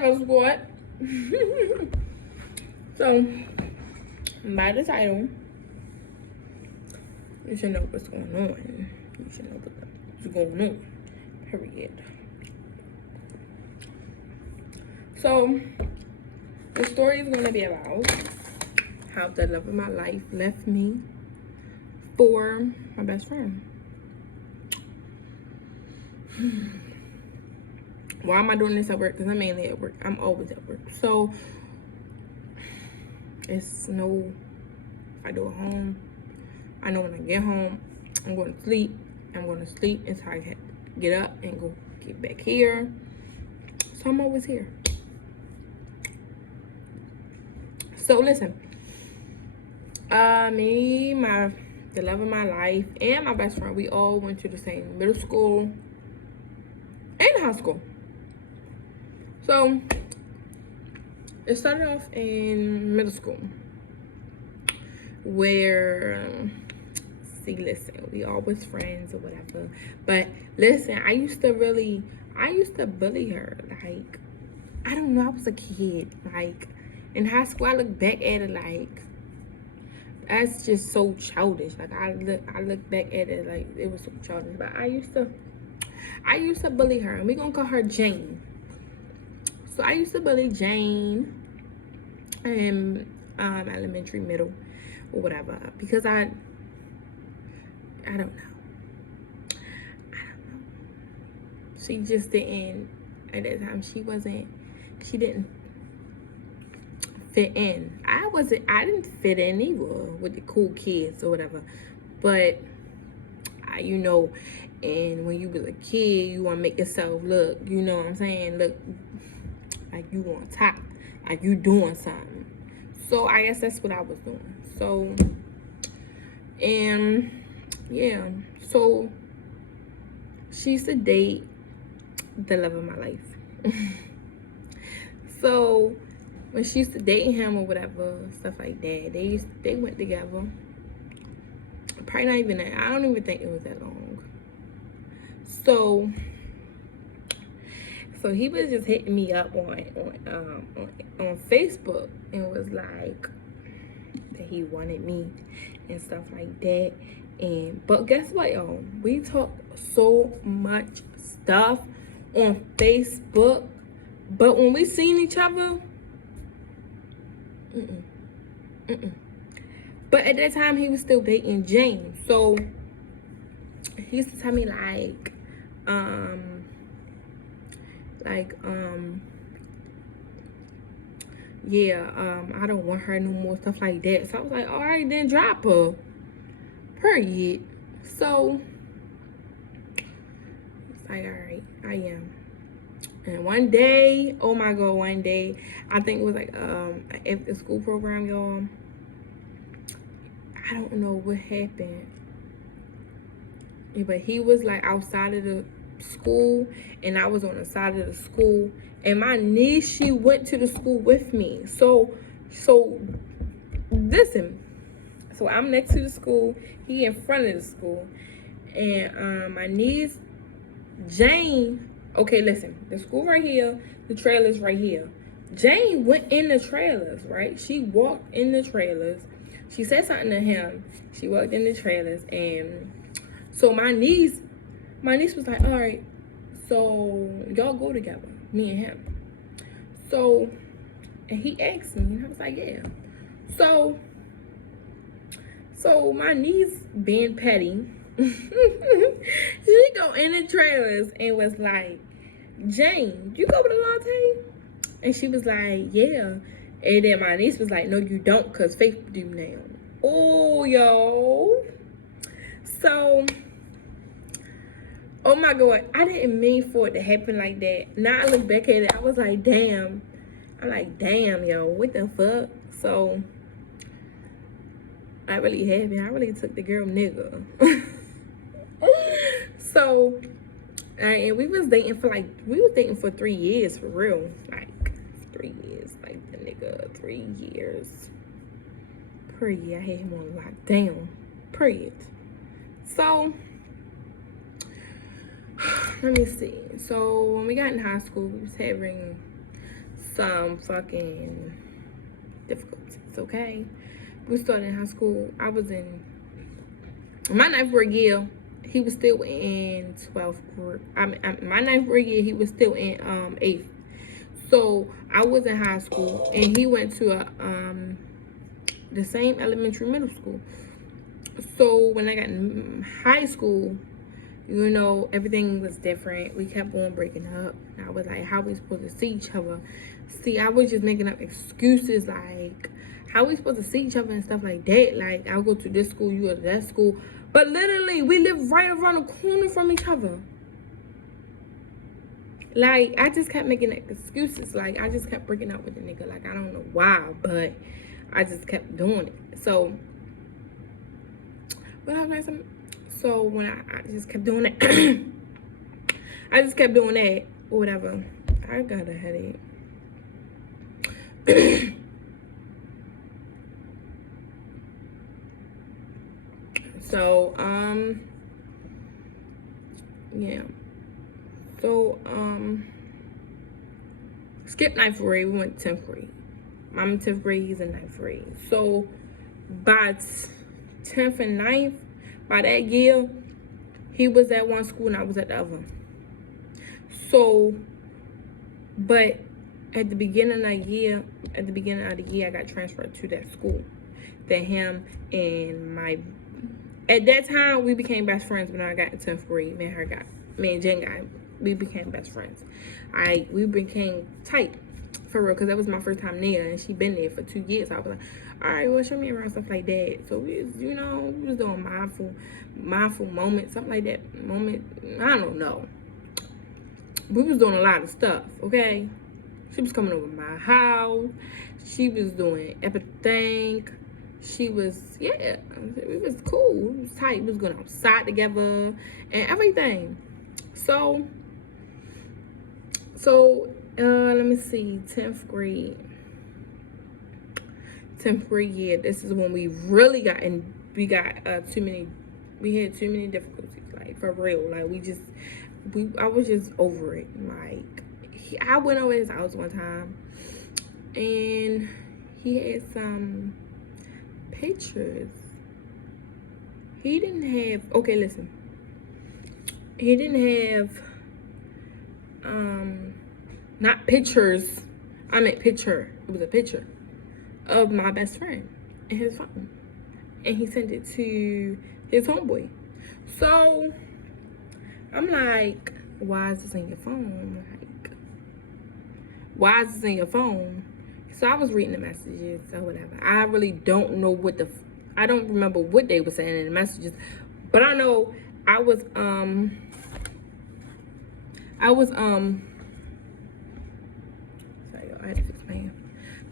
whatever, squad. So, by the title, you should know what's going on. You should know what's going on. Period. So, the story is going to be about how the love of my life left me for my best friend. Why am I doing this at work? Because I'm mainly at work. I'm always at work. So, it's no, I do it home. I know when I get home, I'm going to sleep. I'm going to sleep until I get up and go get back here. So, I'm always here. So, listen. The love of my life, and my best friend, we all went to the same middle school and high school. So, it started off in middle school, where, listen, we all was friends or whatever. But listen, I used to bully her. Like, I don't know, I was a kid. Like, in high school, I look back at it like, that's just so childish. Like, I look back at it like it was so childish. But I used to bully her, and we gonna call her Jane. So I used to bully Jane in elementary, middle, or whatever, because I don't know. She just didn't, at that time, she didn't fit in. I didn't fit in either with the cool kids or whatever. But and when you was a kid, you want to make yourself look, you know what I'm saying, look like you on top, like you doing something. So I guess that's what I was doing. So, and yeah, so she used to date the love of my life. So when she used to date him or whatever, stuff like that, they went together. Probably not even that. I don't even think it was that long. So he was just hitting me up on Facebook and was like that he wanted me and stuff like that. But guess what, y'all? We talked so much stuff on Facebook, but when we seen each other, But at that time, he was still dating Jane. So he used to tell me like, I don't want her no more, stuff like that. So I was like, all right, then drop her. Period. So it's like, all right, I am. And one day, oh my God, one day, I think it was like an after school program, y'all. I don't know what happened. Yeah, but he was like outside of the school and I was on the side of the school. And my niece, she went to the school with me. So listen. So I'm next to the school. He in front of the school. And my niece, Jane, okay, listen. The school right here. The trailer's right here. Jane went in the trailers, right? She walked in the trailers. She said something to him. She walked in the trailers. And so my niece was like, all right, so y'all go together, me and him. So, and he asked me, and I was like, yeah. So my niece, being petty, she go in the trailers and was like, Jane, you go with Alante? And she was like, yeah. And then my niece was like, no, you don't, because Faith do now. Oh, yo. So, oh my God, I didn't mean for it to happen like that. Now I look back at it, I was like, damn. I'm like, damn, yo, what the fuck? So, I really took the girl nigga. So, and we was dating for 3 years, for real. Like, 3 years. Like, the nigga, 3 years. Per year, I had him on lockdown. Period. So, let me see. So, when we got in high school, we was having some fucking difficulties, okay? We started in high school. I was in my 9th grade year. He was still in 12th grade. My 9th grade year, he was still in 8th. So I was in high school, and he went to the same elementary middle school. So when I got in high school, you know, everything was different. We kept on breaking up. And I was like, how we supposed to see each other? See, I was just making up excuses like, how we supposed to see each other and stuff like that? Like, I'll go to this school, you go to that school. But literally, we live right around the corner from each other. Like, I just kept making excuses. Like, I just kept breaking up with the nigga. Like, I don't know why, but I just kept doing it. So, what happened? So, when I just kept doing it, I just kept doing that, or whatever. I got a headache. So, yeah. So, skip 9th grade, we went to 10th grade. I'm in 10th grade, he's in 9th grade. So, by 10th and 9th, by that year, he was at one school and I was at the other. So, but at the beginning of the year, I got transferred to that school. That him and at that time, we became best friends when I got in 10th grade. Me and Jen we became best friends. We became tight, for real, because that was my first time there, and she been there for 2 years. So I was like, all right, well, show me around, stuff like that. So we was, you know, we was doing mindful moments, something like that. I don't know. We was doing a lot of stuff, okay? She was coming over my house. She was doing everything. She was, yeah, we was cool. We was tight. We was going outside together and everything. So, let me see, 10th grade year, this is when we really got had too many difficulties, like, for real. Like, I was just over it. Like, I went over his house one time, and he had some pictures. He didn't have, okay, listen. He didn't have, not pictures. I meant picture. It was a picture of my best friend in his phone. And he sent it to his homeboy. So, I'm like, why is this in your phone? Like, why is this in your phone? So I was reading the messages or whatever. I really don't know I don't remember what they were saying in the messages. But I know I was sorry, I had to fix my hair.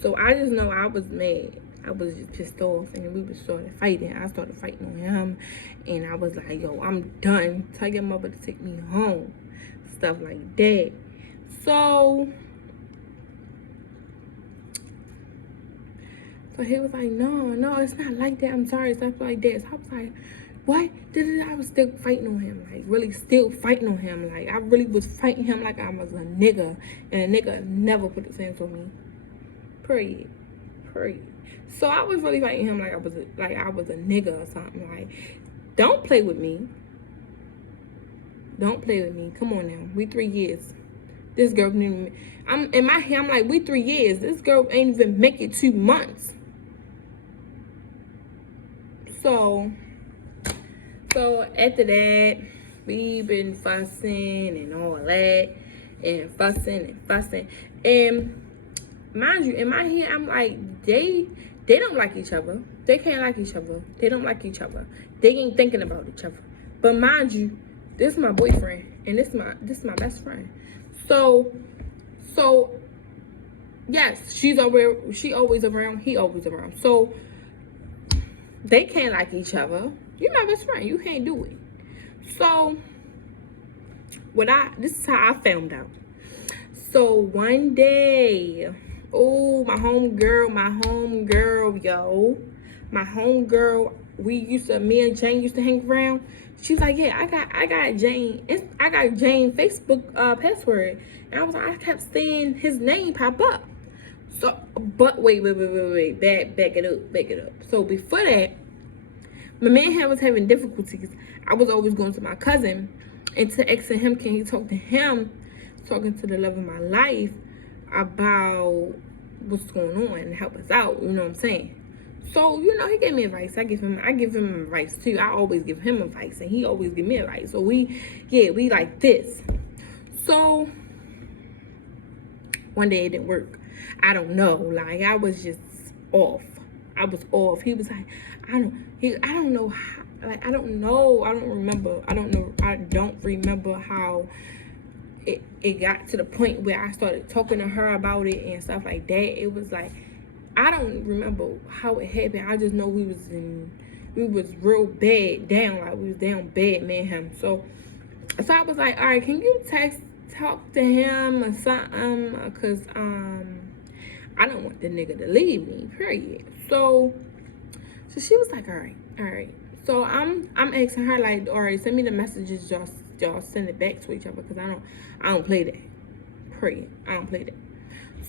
So I just know I was mad. I was just pissed off, and we started fighting. I started fighting on him, and I was like, yo, I'm done. Tell your mother to take me home. Stuff like that. So he was like, no, it's not like that. I'm sorry, stuff like that. So I was like, what? I was still fighting on him, like, really still fighting on him. Like, I really was fighting him like I was a nigga, and a nigga never put his hands on me. Period. So I was really fighting him like I was a nigga or something. Like, don't play with me. Don't play with me. Come on now. We 3 years. This girl didn't even, I'm in my head, I'm like, we 3 years. This girl ain't even make it 2 months. So after that, we been fussing and all that, and fussing. And mind you, in my head, I'm like, they don't like each other. They can't like each other. They don't like each other. They ain't thinking about each other. But mind you, this is my boyfriend, and this is my best friend. So yes, she always around, he always around. So they can't like each other. You're my best friend. You can't do it. So this is how I found out. So one day, oh, my homegirl, me and Jane used to hang around. She's like, yeah, I got Jane Facebook password. And I kept seeing his name pop up. So, but wait. Back it up. So before that, my man was having difficulties. I was always going to my cousin and to asking him, can he talk to him, talking to the love of my life about what's going on and help us out, you know what I'm saying? So, you know, he gave me advice. I give him advice too. I always give him advice and he always give me advice. So we like this. So one day it didn't work. I don't know. Like, I was just off. I was off. He was like, I don't know how, like, I don't know. I don't remember how it got to the point where I started talking to her about it and stuff like that. It was like, I don't remember how it happened. I just know we was real bad down. Like, we was down bad, me and him. So I was like, all right, can you talk to him or something? Cause I don't want the nigga to leave me, period. So she was like, all right. So I'm asking her, like, all right, send me the messages, y'all send it back to each other, because I don't play that. Period. I don't play that.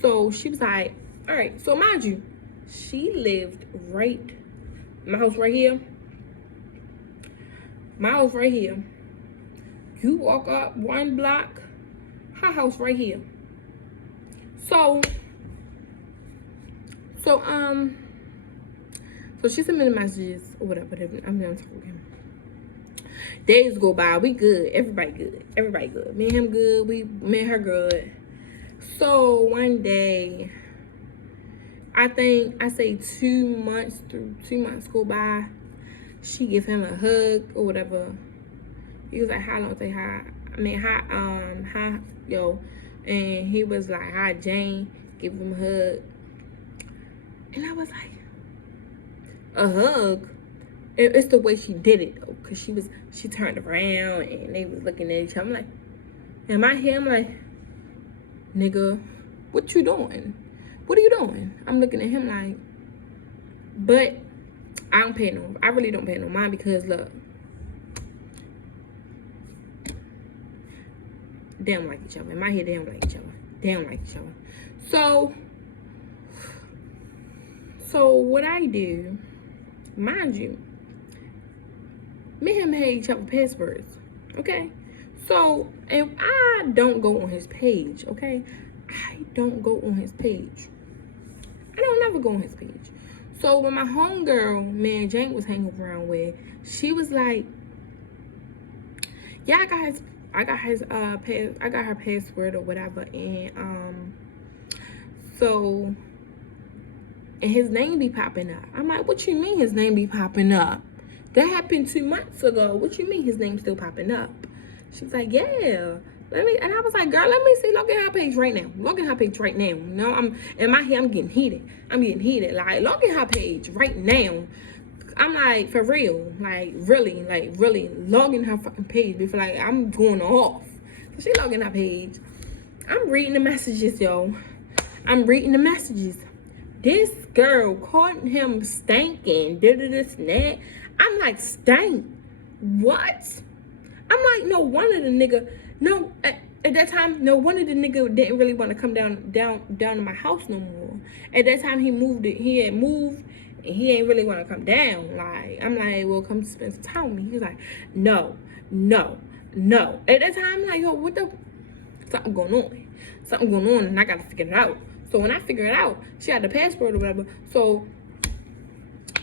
So she was like, all right. So mind you, she lived my house right here. My house right here. You walk up one block, her house right here. So she sent me the messages or whatever. I'm done talking. Days go by, we good. Everybody good. Me and him good. Me and her good. So one day, I think I say 2 months go by. She give him a hug or whatever. He was like, "Hi," don't say hi. I mean, hi, yo. And he was like, "Hi, Jane." Give him a hug. And I was like, a hug? It's the way she did it though, cause she turned around and they was looking at each other. I'm like, am I here? I'm like, nigga, what you doing? What are you doing? I'm looking at him like, but I really don't pay no mind, because look, they don't like each other. In my head, they don't like each other. So what I do, mind you, me and him had each other passwords, okay? So if I don't go on his page, okay? I don't go on his page. I don't never go on his page. So when my homegirl, man, Jane was hanging around with, she was like, yeah, I got her password or whatever, and so, and his name be popping up. I'm like, what you mean his name be popping up? That happened 2 months ago. What you mean his name's still popping up? She was like, yeah. And I was like, girl, let me see. Log in her page right now. No, in my head, I'm getting heated. Like, log in her page right now. I'm like, for real. Like, really logging her fucking page before, like, I'm going off. So she logging her page. I'm reading the messages, yo. This girl caught him stinking. This and that. I'm like, stank? What? I'm like, no wonder the nigga. No, at that time, no wonder the nigga didn't really want to come down to my house no more. At that time, he had moved, and he ain't really want to come down. Like, I'm like, well, come spend some time with me. He was like, no. At that time, I'm like, yo, what the? Something going on, and I got to figure it out. So when I figured it out, she had the passport or whatever. So,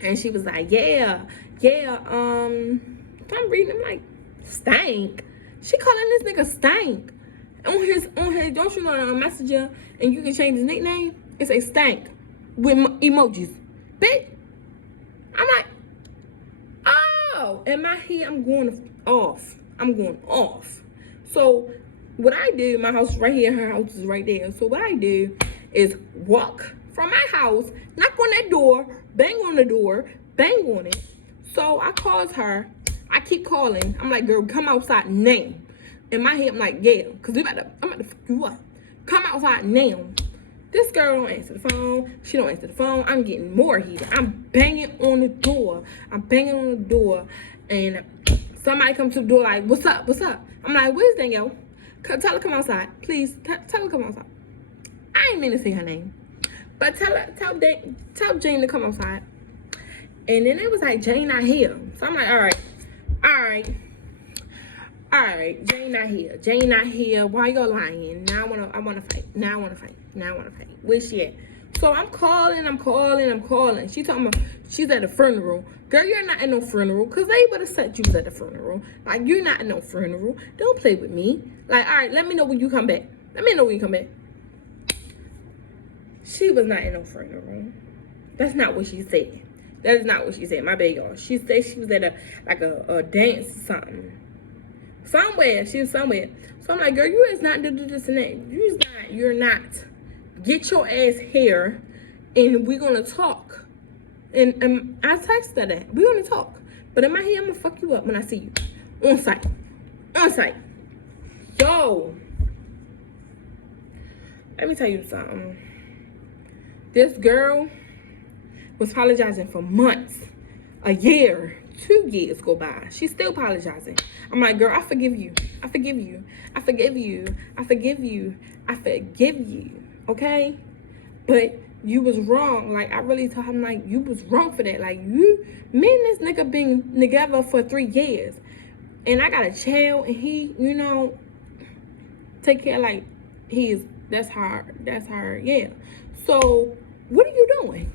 and she was like, yeah. So I'm reading, I'm like, stank? She calling this nigga stank. On his, don't you know, on Messenger, and you can change his nickname? It say stank with emojis. Bitch. I'm like, oh, in my head, I'm going off. So what I do, my house is right here, her house is right there. So what I do is walk from my house, knock on that door, bang on the door, bang on it. So I calls her. I keep calling. I'm like, girl, come outside now. In my head, I'm like, yeah, because I'm about to fuck you up. Come outside now. This girl don't answer the phone. She don't answer the phone. I'm getting more heated. I'm banging on the door. And somebody comes to the door like, what's up? I'm like, where's Danielle? Tell her come outside. Please, tell her come outside. I ain't mean to say her name. But tell Jane to come outside. And then it was like, Jane not here. So I'm like, all right, Jane not here. Jane not here. Why you lying? Now I wanna fight. Now I wanna fight. Where's she at? So I'm calling. She talking about she's at a funeral. Girl, you're not at no funeral. Cause they would have said you was at the funeral. Like, you're not at no funeral. Don't play with me. Like, all right, let me know when you come back. She was not in no funeral. That's not what she said. That is not what she said. My bad, y'all. She said she was at a dance or something. She was somewhere. So I'm like, girl, you is not do this and that. You're not. Get your ass here and we're gonna talk. And I texted her that. We're gonna talk. But in my head, I'm gonna fuck you up when I see you. On site. Yo. Let me tell you something. This girl was apologizing for months, a year, 2 years go by. She's still apologizing. I'm like, girl, I forgive you. Okay? But you was wrong. Like, I really told him, like, you was wrong for that. Like, me and this nigga been together for 3 years. And I got a child, and he, take care, like, that's hard, yeah. So, what are you doing?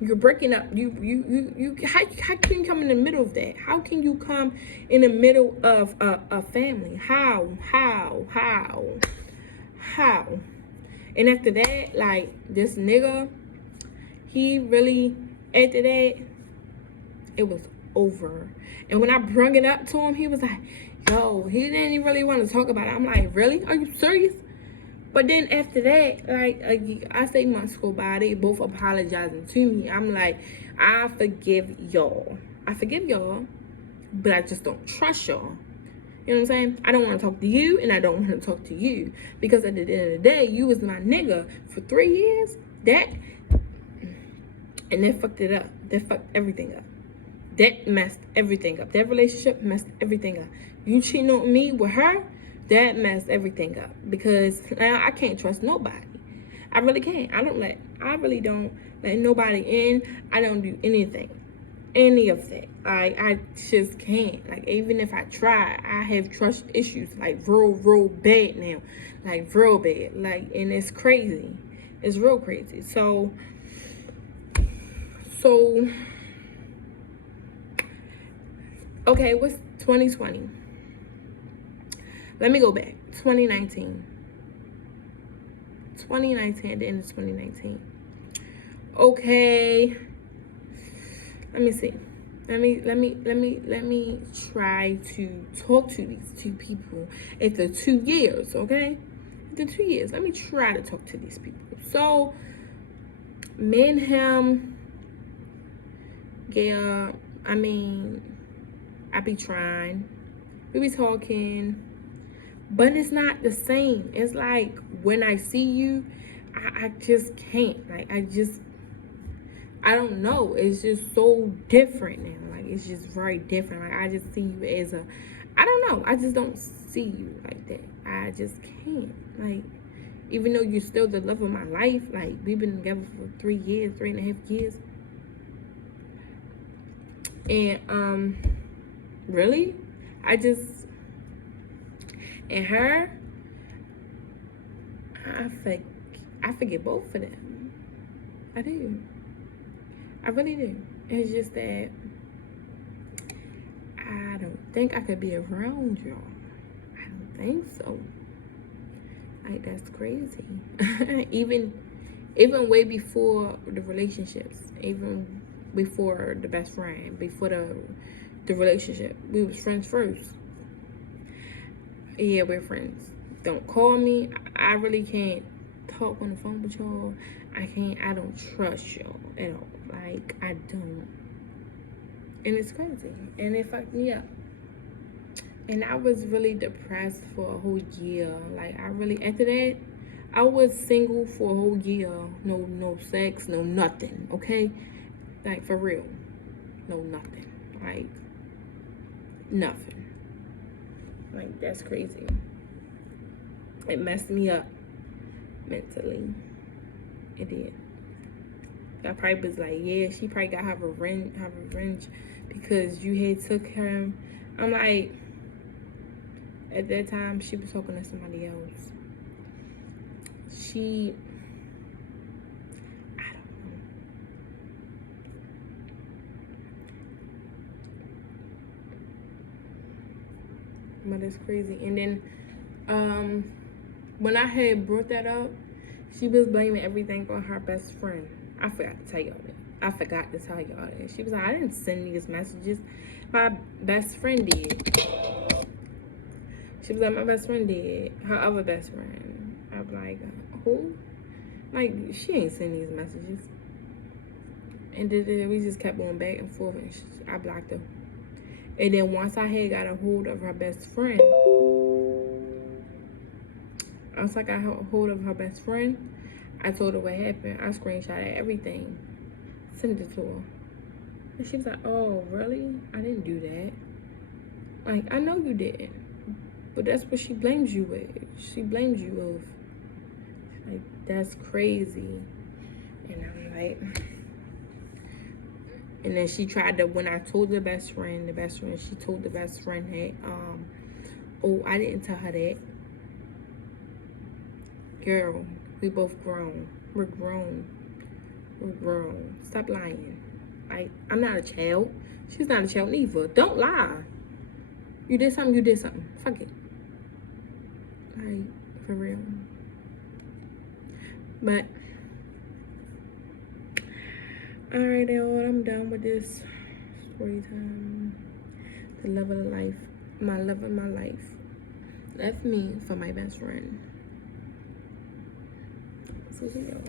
You're breaking up. How can you come in the middle of that? How can you come in the middle of a family? How? And after that, like, this nigga, he really, after that, it was over. And when I brung it up to him, he was like, yo, he didn't really want to talk about it. I'm like, really? Are you serious? But then after that, like I say months go by, they both apologizing to me. I'm like, I forgive y'all, but I just don't trust y'all. You know what I'm saying? I don't want to talk to you, and I don't want to talk to you. Because at the end of the day, you was my nigga for 3 years. And they fucked it up. They fucked everything up. That messed everything up. That relationship messed everything up. You cheating on me with her, that messed everything up. Because now I can't trust nobody. I really can't. I really don't let nobody in. I don't do anything. Any of that. Like, I just can't. Like, even if I try, I have trust issues. Like, real bad now. Like, real bad. Like, and it's crazy. It's real crazy. So, okay, what's 2020? Let me go back. 2019, at the end of 2019. Okay. Let me see. Let me try to talk to these two people after 2 years, okay? After 2 years, let me try to talk to these people. So, me and him, yeah, I be trying. We be talking. But it's not the same. It's like, when I see you, I just can't. Like, I don't know. It's just so different now. Like, it's just very different. Like, I just see you as I don't know. I just don't see you like that. I just can't. Like, even though you're still the love of my life, like, we've been together for 3 years, 3.5 years. And, really? And her, I forget both of them. I do. I really do. It's just that I don't think I could be around y'all. I don't think so. Like, that's crazy. even way before the relationships, even before the best friend, before the relationship, we was friends first. Yeah, we're friends. Don't call me. I really can't talk on the phone with y'all. I don't trust y'all at all. Like, I don't. And it's crazy. And it fucked me up. And I was really depressed for a whole year. Like, after that, I was single for a whole year. No sex, no nothing, okay? Like, for real. No nothing. Like, nothing. Like, that's crazy. It messed me up mentally. It did. I probably was like, yeah, she probably got her revenge because you had took him. I'm like, at that time, she was talking to somebody else. I don't know. But it's crazy. And then, when I had brought that up, she was blaming everything on her best friend. I forgot to tell y'all that. She was like, I didn't send these messages. My best friend did. She was like, my best friend did. Her other best friend. I was like, who? Like, she ain't send these messages. And then we just kept going back and forth. And I blocked her. And then once I had got a hold of her best friend, once I got a hold of her best friend, I told her what happened. I screenshotted everything. Sent it to her. And she was like, oh, really? I didn't do that. Like, I know you didn't. But that's what she blames you with. She blames you of. Like, that's crazy. And I'm like... And then she tried to, when I told the best friend, she told the best friend that, oh, I didn't tell her that. Girl, we both grown. We're grown. Stop lying. Like, I'm not a child. She's not a child neither. Don't lie. You did something. Fuck it. Like, for real. But, alright, y'all. I'm done with this story time. The love of life. My love of my life. Left me for my best friend. So, see y'all.